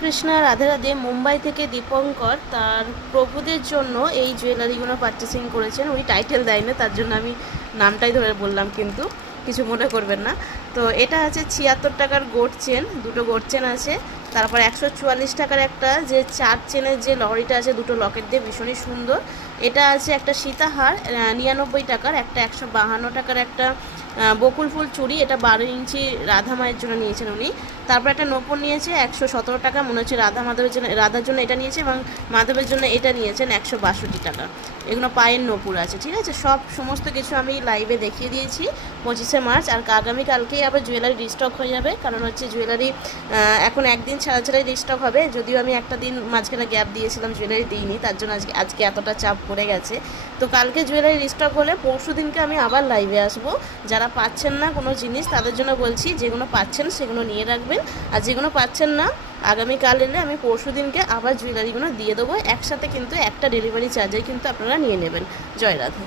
কৃষ্ণা রাধে রাধে। মুম্বাই থেকে দীপঙ্কর তার প্রভুদের জন্য এই জুয়েলারিগুলো পারচেসিং করেছেন। উনি টাইটেল দেয়নি, তার জন্য আমি নামটাই ধরে বললাম, কিন্তু কিছু মনে করবেন না। তো এটা আছে 76 টাকার গোল্ড চেন, দুটো গোল্ড চেন আছে। তারপর 144 টাকার একটা যে 4 চেনের যে লহরিটা আছে, দুটো লকেট দিয়ে ভীষণই সুন্দর। এটা আছে একটা সীতাহার 99 টাকার, একটা 152 টাকার একটা বকুল ফুল চুড়ি, এটা 12 ইঞ্চি রাধা মায়ের জন্য নিয়েছেন উনি। তারপর একটা নূপুর নিয়েছে 117 টাকা, মনে হচ্ছে রাধা মাধবের জন্য, রাধার জন্য এটা নিয়েছে, এবং মাধবের জন্য এটা নিয়েছেন 162 টাকা। এগুলো পায়ের নূপুর আছে, ঠিক আছে। সমস্ত কিছু আমি লাইভে দেখিয়ে দিয়েছি 25শে মার্চ। আর আগামীকালকেই আবার জুয়েলারি রিস্টক হয়ে যাবে, কারণ হচ্ছে জুয়েলারি এখন একদিন ছাড়া ছাড়াই রিস্টক হবে। যদিও আমি একটা দিন মাঝখানে গ্যাপ দিয়েছিলাম, জুয়েলারি দিইনি, তার জন্য আজকে এতটা চাপ পড়ে গেছে। তো কালকে জুয়েলারি রিস্টক হলে পরশু দিনকে আমি আবার লাইভে আসবো। যারা পাচ্ছেন না কোনো জিনিস তাদের জন্য বলছি, যেগুলো পাচ্ছেন সেগুলো নিয়ে রাখবেন, আর যেগুলো পাচ্ছেন না আগামীকাল এলে আমি পরশু দিনকে আবার জুয়েলারিগুলো দিয়ে দেবো একসাথে, কিন্তু একটা ডেলিভারি চার্জে কিন্তু আপনারা নিয়ে নেবেন। জয় রাধে।